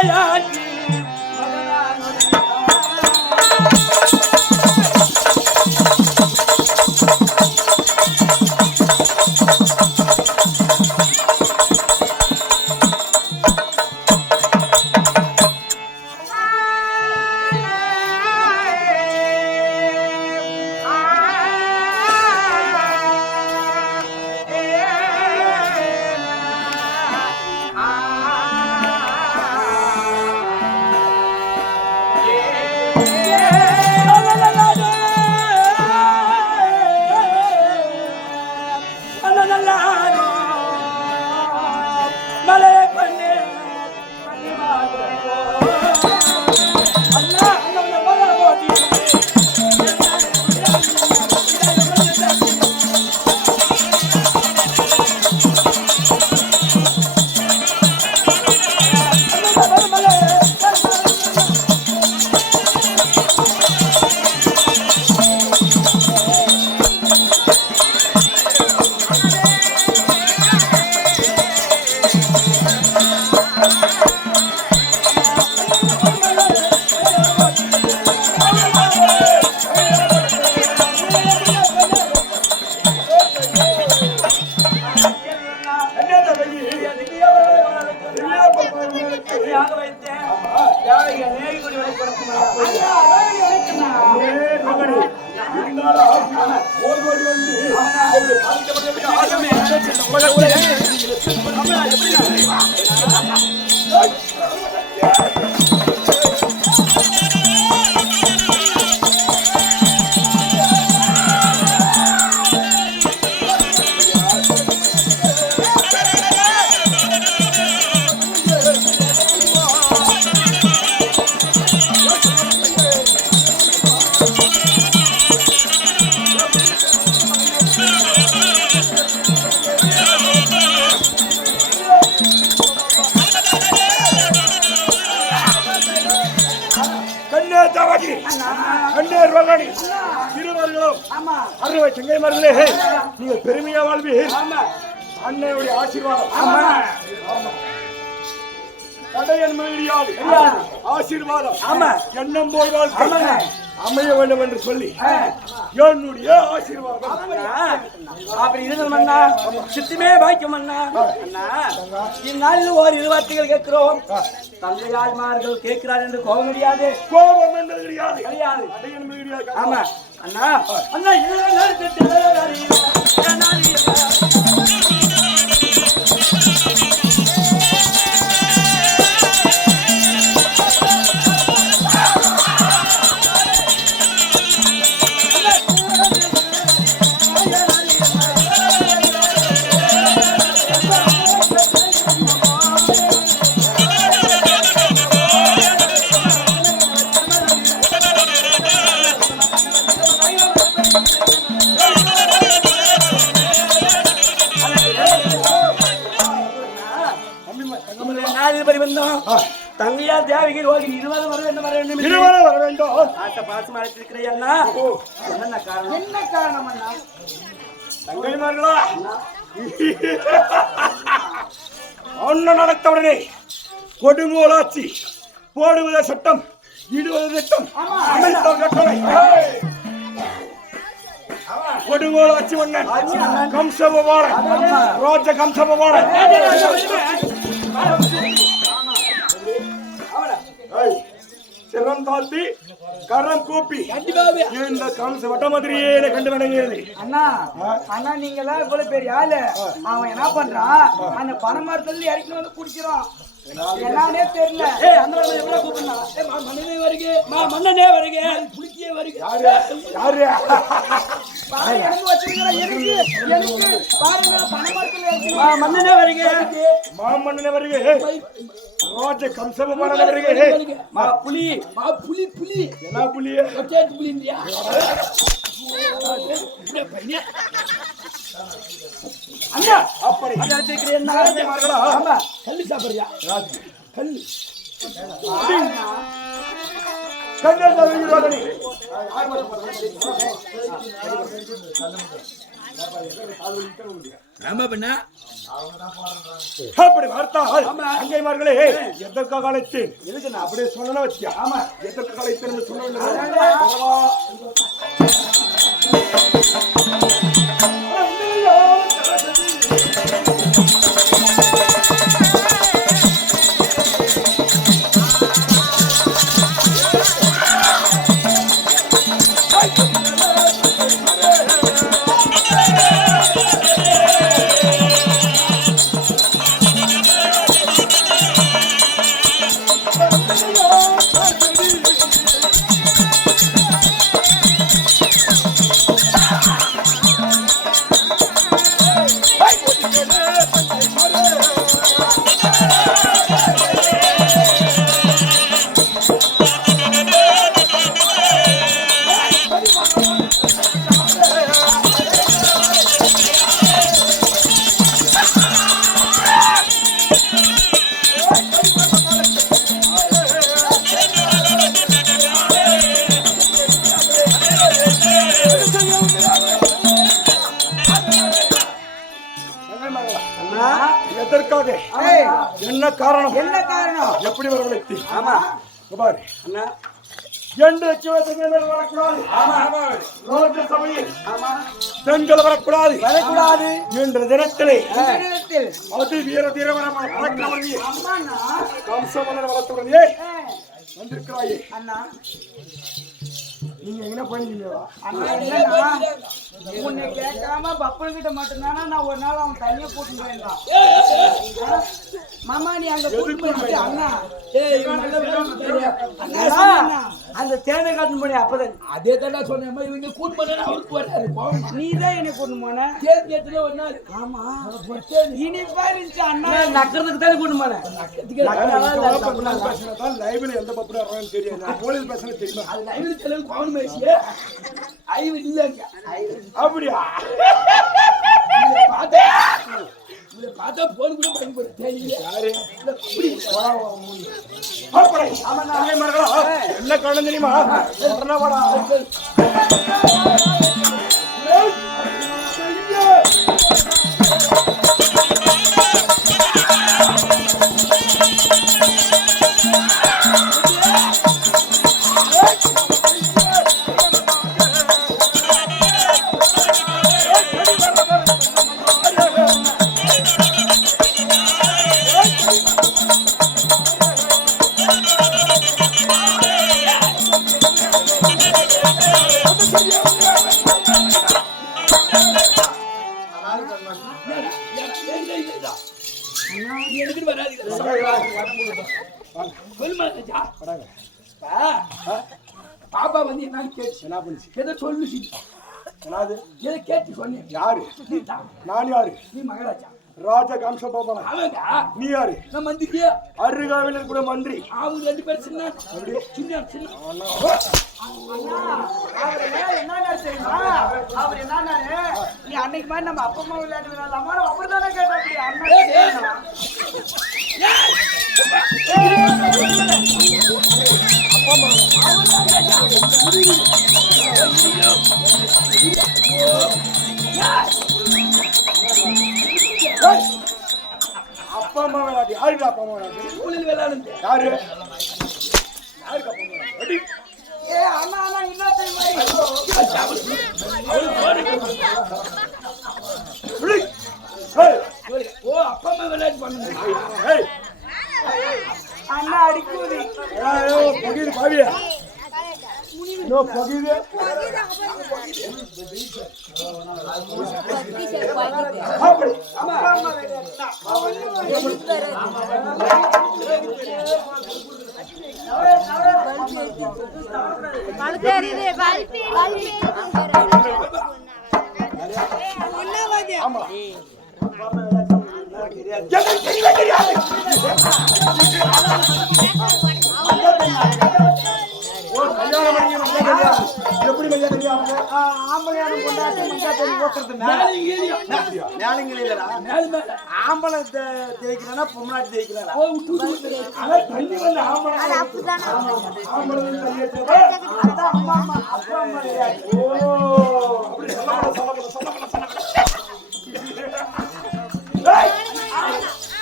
மலையாற்றி நீங்கள் பெருமையா வாழ்வீர். அன்னையுடைய ஆசீர்வாதம் ஆசீர்வாதம் எண்ணம் போய் வாழ்க்கை அமைய வேண்டும் என்று சொல்லி என்னுடைய ஆசீர்வாதம் அப்படி இருந்தோம்னா சித்தமே பாய்க்கும் இந்நாளில் ஓர் இரு வார்த்தைகள் கேட்கிறோம். தந்தையாழ்மார்கள் கேட்கிறார் என்று கோபம் கிடையாது, கோபம் என்பது கிடையாது கிடையாது. ஆமா அண்ணா அண்ணா தங்கையார் தேவகி ரோகிணி இருவரும் வர வேண்டும் வர வேண்டும் ஆட்ட பாசம் அழைத்திருக்கிறேன் அண்ணா. என்ன காரணம்? என்ன காரணம் அண்ணா? தங்கைமார்களா அண்ணன் நடத்தவுடனே கொடுங்கோலாட்சி போடுவத சட்டம் இடுவது சட்டம் கொடுங்கோலாட்சி மன்னன் கம்சபவான ராஜ கம்சபவான சிரம் தாழ்த்தி கரம் கூப்பி இந்த கம்ச வட்ட மாதிரியே கண்டு வணங்குகிறது. அண்ணா அண்ணா நீங்க எல்லாம் இவ்வளவு பெரிய ஆளு, அவன் என்ன பண்றான் அந்த பனை மரத்துல இறக்கி வந்து குடிக்கிறான். எல்லாமே தெரியல. மன்னனே வருக, மன்னனே வருக, புளிக்கியே வருக. யாரு மன்னனே வருக, மாமன்னனே வருக, ராஜ கம்சபமான வருக. புலி புலி புலி என்ன புலியே புலி இல்லையா? அண்ணா அப்படி ஆமா கல்லு சாப்பிடுறியா? கல்லு ஆமா பண்ணா அப்படி பார்த்தால் அங்கைமார்களே எதற்காக அழைத்தேன் எதுக்கு நான் அப்படியே சொன்னா வச்சியா ஆமா எதற்காக அழைத்தேன் சொன்ன எதற்காக என்ன காரணம் எப்படி வரவழைத்து ஆமா பாரு அண்ணா பெண்கள் வரக்கூடாது என்ற தினத்திலே அது வீர தீரவரமான வளர்த்துடனே வந்திருக்கிறாயே அண்ணா நீங்க எங்க போயிருக்கீங்களா உன்னை கேட்காம பப்பன் கிட்ட மட்டும்தானா நான் ஒரு நாள் அவன் தனியா கூட்டிட்டு போயிருந்தான் மாமா நீ அங்க கூட்டிட்டு போயிட்டு அண்ணா அந்த தேனை காட்டும் போனே அப்பதான் அதே தானே சொன்னேன் இவங்க கூட்டு பண்ண அவருக்கு வராது நீ தான் என்னை கூட்டிட்டு போன தேர் கேட்டுல ஒரு நாள் ஆமா இனிப்பா இருந்துச்சு அண்ணா நக்கிறதுக்கு தானே கூட்டு போனேன் லைவ்ல எந்த பப்புடா தெரியும் போலீஸ் பேசுறது தெரியுமா அது லைவ்ல தெலுங்கு கோவன் பேசியே ஐவு இல்லங்க அப்படியா பார்த்தா போன் கூட பண்ணி போற தெரியல யாரு அப்படி என்ன காரணம் தெரியுமா வரனவடா பாப்பா வந்து என்னன்னு கேட்டு என்ன பண்ணுச்சு எதை சொல்லு என்னது எதை கேட்டு சொன்னேன் யாரு நான் யாரு நீ மகாராஜா ராஜா காம்ச பாபனா அவன்டா நீ யாரு நான் மந்திரியா அருகாவில் கூட மந்திரி அவங்க ரெண்டு பேரும் சின்ன சின்ன சின்ன என்ன தெரியுமா அவர் என்ன நீ அன்னைக்கு மாதிரி நம்ம அப்பா அம்மா விளையாட்டு விளையாடலாமா அவர் தானே கேட்டா அண்ணா அப்பா அம்மா விளையாட்டு யாருக்கு அப்பா அம்மா விளையாட்டு ஸ்கூலில் விளையாடுங்க யாரு யாருக்கு அப்பா அம்மா விளையாட்டு அண்ணா அண்ணா என்ன ஓ அப்பா அம்மா விளையாட்டு பண்ணுங்க அண்ணா அடிக்குது பகிது பாவியா பகிது அப்படி ஆமா தெரியாது கல்யாணம் பண்ணி எப்படி ஆம்பளையான பொண்டாட்டி மஞ்சா தண்ணி ஊத்துறது மேல இங்கேயா? மேலங்களா மேல மேல. ஆம்பளை தேய்க்கிறானா பொம்னாட்டி தேய்க்கிறானா போய் விட்டு விட்டு. ஆனா தண்ணி வந்து ஆம்பளை ஆம்பளை தண்ணி ஏற்றதா? அதான் அம்மா அம்மா அப்பா அம்மா கிடையாது. அப்படி சொல்லப்பட ஏய்,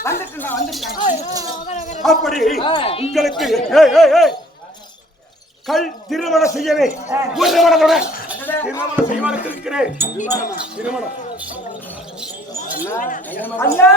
வந்துட்டேன் அப்படி உங்களுக்கு ஏய், ஏய், ஏய், திருமணம் செய்யவே ஒரு திருமணம் செய்வாருக்கு இருக்கிறேன் திருமணம் அண்ணா